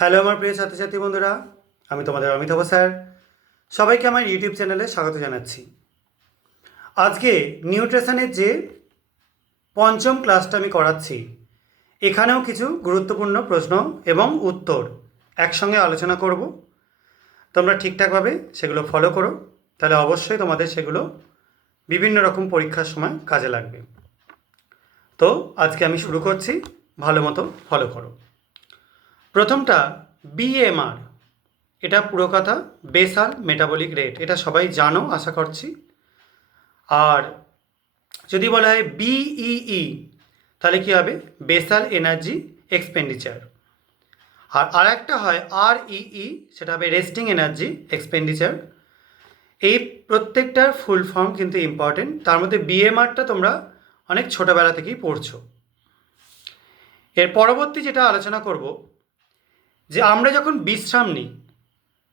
Hello আমার প্রিয় ছাত্রছাত্রী বন্ধুরা, আমি তোমাদের অমিতাভ স্যার। সবাইকে আমার ইউটিউব চ্যানেলে স্বাগত জানাচ্ছি। আজকে নিউট্রিশনের যে পঞ্চম ক্লাসটা আমি করাচ্ছি, এখানেও কিছু গুরুত্বপূর্ণ প্রশ্ন এবং উত্তর একসঙ্গে আলোচনা করব। তোমরা ঠিকঠাকভাবে সেগুলো ফলো করো, তাহলে অবশ্যই তোমাদের সেগুলো বিভিন্ন রকম পরীক্ষার সময় কাজে লাগবে। তো আজকে আমি শুরু করছি, ভালো মতো ফলো করো। প্রথমটা বিএমআর, এটা পুরো কথা বেসাল মেটাবলিক রেট, এটা সবাই জানো আশা করছি। আর যদি বলা হয় বিইই, তাহলে কী হবে? Basal energy expenditure. আর আরেকটা হয় আরইই, সেটা হবে রেস্টিং এনার্জি এক্সপেন্ডিচার। এই প্রত্যেকটার ফুল ফর্ম কিন্তু ইম্পর্টেন্ট। তার মধ্যে বিএমআরটা তোমরা অনেক ছোটোবেলা থেকেই পড়ছো। এর পরবর্তী যেটা আলোচনা করব, যে আমরা যখন বিশ্রাম নিই,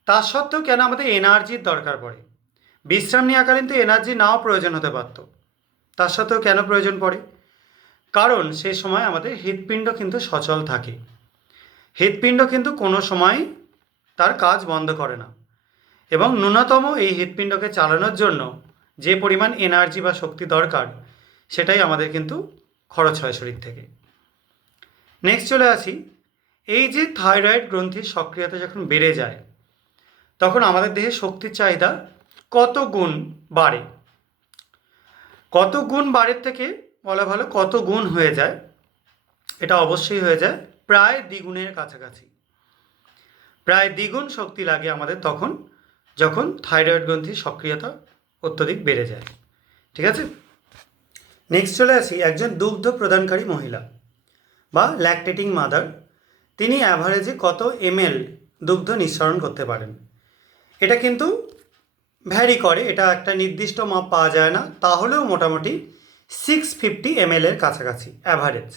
তা সত্ত্বেও কেন আমাদের এনার্জির দরকার পড়ে? বিশ্রাম নেওয়াকালীন তো এনার্জি নাও প্রয়োজন হতে পারত, তার সত্ত্বেও কেন প্রয়োজন পড়ে? কারণ সে সময় আমাদের হৃৎপিণ্ড কিন্তু সচল থাকে। হৃৎপিণ্ড কিন্তু কোনো সময় তার কাজ বন্ধ করে না, এবং ন্যূনতম এই হৃৎপিণ্ডকে চালানোর জন্য যে পরিমাণ এনার্জি বা শক্তি দরকার, সেটাই আমাদের কিন্তু খরচ হয় শরীর থেকে। নেক্সট চলে আসি, এই যে থাইরয়েড গ্রন্থির সক্রিয়তা যখন বেড়ে যায়, তখন আমাদের দেহে শক্তির চাহিদা কত গুণ বাড়ে? কত গুণ বাড়ের থেকে বলা ভালো কত গুণ হয়ে যায়, এটা অবশ্যই হয়ে যায় প্রায় দ্বিগুণের কাছাকাছি। প্রায় দ্বিগুণ শক্তি লাগে আমাদের তখন, যখন থাইরয়েড গ্রন্থির সক্রিয়তা অত্যধিক বেড়ে যায়। ঠিক আছে, নেক্সট চলে আসি, একজন দুগ্ধ প্রদানকারী মহিলা বা ল্যাকটেটিং মাদার, তিনি অ্যাভারেজে কত এমএল দুগ্ধ নিঃসরণ করতে পারেন? এটা কিন্তু ভ্যারি করে, এটা একটা নির্দিষ্ট মাপ পাওয়া যায় না, তাহলেও মোটামুটি 650 ml এর কাছাকাছি অ্যাভারেজ।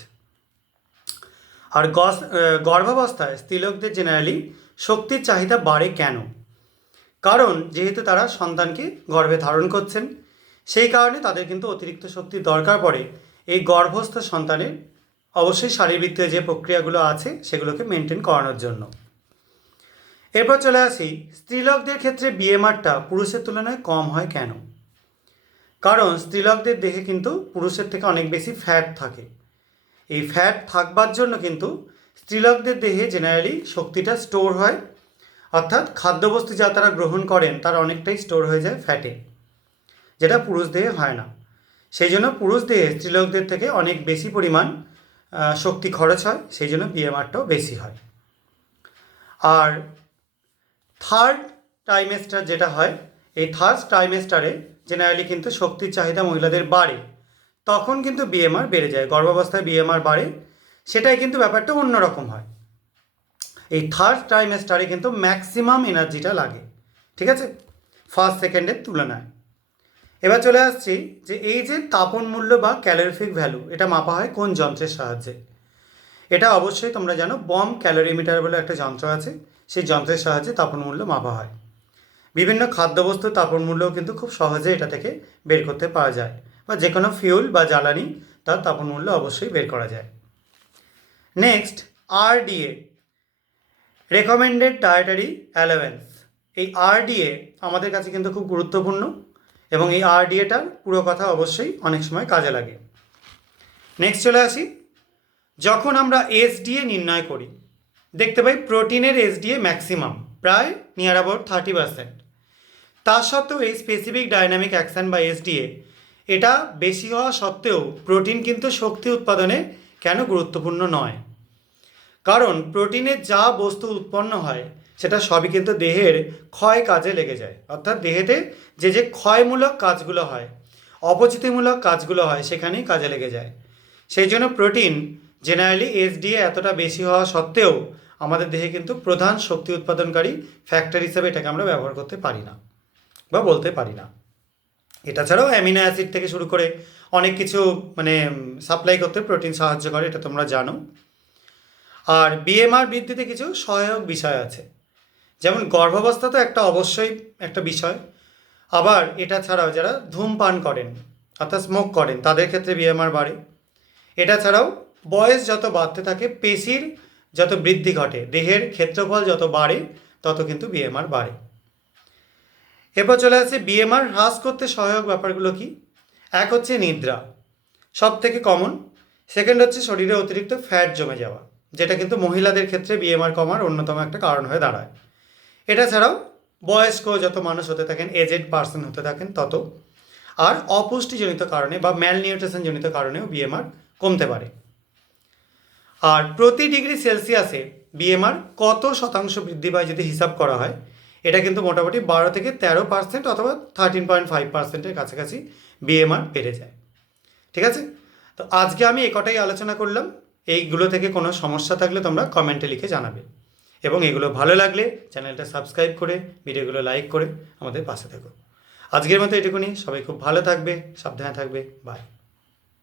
আর গর্ভাবস্থায় স্ত্রীলোকদের জেনারেলি শক্তির চাহিদা বাড়ে কেন? কারণ যেহেতু তারা সন্তানকে গর্ভে ধারণ করছেন, সেই কারণে তাদের কিন্তু অতিরিক্ত শক্তির দরকার পড়ে এই গর্ভস্থ সন্তানের অবশ্যই শারীরবৃত্তীয় যে প্রক্রিয়াগুলো আছে সেগুলোকে মেনটেন করানোর জন্য। এরপর চলে আসি, স্ত্রীলোকদের ক্ষেত্রে বিএমআরটা পুরুষের তুলনায় কম হয় কেন? কারণ স্ত্রীলোকদের দেহে কিন্তু পুরুষের থেকে অনেক বেশি ফ্যাট থাকে। এই ফ্যাট থাকবার জন্য কিন্তু স্ত্রীলোকদের দেহে জেনারেলি শক্তিটা স্টোর হয়, অর্থাৎ খাদ্যবস্তু যা তারা গ্রহণ করেন তার অনেকটাই স্টোর হয়ে যায় ফ্যাটে, যেটা পুরুষ দেহে হয় না। সেই জন্য পুরুষ দেহে স্ত্রীলোকদের থেকে অনেক বেশি পরিমাণ শক্তি খরচ হয়, সেই জন্য বিএমআরটাও বেশি হয়। আর থার্ড ট্রাইমেস্টার যেটা হয়, এই থার্ড ট্রাইমেস্টারে জেনারেলি কিন্তু শক্তির চাহিদা মহিলাদের বাড়ে, তখন কিন্তু বিএমআর বেড়ে যায়। গর্ভাবস্থায় বিএমআর বাড়ে, সেটাই কিন্তু ব্যাপারটা অন্যরকম হয়। এই থার্ড ট্রাইমেস্টারে কিন্তু ম্যাক্সিমাম এনার্জিটা লাগে, ঠিক আছে, ফার্স্ট সেকেন্ডের তুলনায়। এবার চলে আসছি, যে এই যে তাপন মূল্য বা ক্যালোরিফিক ভ্যালু, এটা মাপা হয় কোন যন্ত্রের সাহায্যে? এটা অবশ্যই তোমরা জানো, বম ক্যালোরিমিটার বলে একটা যন্ত্র আছে, সেই যন্ত্রের সাহায্যে তাপন মূল্য মাপা হয়। বিভিন্ন খাদ্যবস্তুর তাপন মূল্যও কিন্তু খুব সহজে এটা থেকে বের করতে পারা যায়, বা যে কোনো ফিউল বা জ্বালানি, তার তাপন মূল্য অবশ্যই বের করা যায়। Next, RDA, recommended dietary allowance. এই আরডিএ আমাদের কাছে কিন্তু খুব গুরুত্বপূর্ণ, এবং এই আরডিএটার পুরো কথা অবশ্যই অনেক সময় কাজে লাগে। নেক্সট চলে আসি, যখন আমরা এসডিএ নির্ণয় করি, দেখতে পাই প্রোটিনের এসডিএ ম্যাক্সিমাম প্রায় নিয়ার অ্যাবাউট 30%। তা সত্ত্বেও এই স্পেসিফিক ডাইনামিক অ্যাকশন বা এসডিএ, এটা বেশি হওয়া সত্ত্বেও প্রোটিন কিন্তু শক্তি উৎপাদনে কেন গুরুত্বপূর্ণ নয়? কারণ প্রোটিনের যা বস্তু উৎপন্ন হয় সেটা সবই কিন্তু দেহের ক্ষয় কাজে লেগে যায়, অর্থাৎ দেহেতে যে যে ক্ষয়মূলক কাজগুলো হয়, অপচিতিমূলক কাজগুলো হয়, সেখানেই কাজে লেগে যায়। সেই জন্য প্রোটিন জেনারেলি এসডিএ এতটা বেশি হওয়া সত্ত্বেও আমাদের দেহে কিন্তু প্রধান শক্তি উৎপাদনকারী ফ্যাক্টর হিসেবে এটাকে আমরা ব্যবহার করতে পারি না বা বলতে পারি না। এটা ছাড়াও অ্যামিনো অ্যাসিড থেকে শুরু করে অনেক কিছু সাপ্লাই করতে প্রোটিন সাহায্য করে, এটা তোমরা জানো। আর বিএমআর বৃদ্ধিতে কিছু সহায়ক বিষয় আছে, যেমন গর্ভাবস্থা তো একটা অবশ্যই একটা বিষয়। আবার এটা ছাড়াও যারা ধূমপান করেন, অর্থাৎ স্মোক করেন, তাদের ক্ষেত্রে বিএমআর বাড়ে। এটা ছাড়াও বয়স যত বাড়তে থাকে পেশির যত বৃদ্ধি ঘটে, দেহের ক্ষেত্রফল যত বাড়ে তত কিন্তু বিএমআর বাড়ে। এরপর চলে আসছে বিএমআর হ্রাস করতে সহায়ক ব্যাপারগুলো কি। এক হচ্ছে নিদ্রা, সব থেকে কমন। সেকেন্ড হচ্ছে শরীরে অতিরিক্ত ফ্যাট জমে যাওয়া, যেটা কিন্তু মহিলাদের ক্ষেত্রে বিএমআর কমার অন্যতম একটা কারণ হয়ে দাঁড়ায়। এটা ছাড়াও বয়স্ক যত মানুষ হতে থাকেন, এজেড পার্সন হতে থাকেন তত, আর অপুষ্টিজনিত কারণে বা ম্যালনিউট্রিশন জনিত কারণেও বিএমআর কমতে পারে। আর প্রতি ডিগ্রি সেলসিয়াসে বিএমআর কত শতাংশ বৃদ্ধি পায় যদি হিসাব করা হয়, এটা কিন্তু মোটামুটি 12 থেকে 13% অথবা 13.5%-এর কাছাকাছি বিএমআর বেড়ে যায়। ঠিক আছে, তো আজকে আমি এ কটাই আলোচনা করলাম। এইগুলো থেকে কোনো সমস্যা থাকলে তোমরা কমেন্টে লিখে জানাবে, এবং এগুলো ভালো লাগলে চ্যানেলটা সাবস্ক্রাইব করে ভিডিওগুলো লাইক করে আমাদের পাশে থেকো। আজকের মতো এটুকুনি। সবাই খুব ভালো থাকবে, সাবধানে থাকবে। বাই।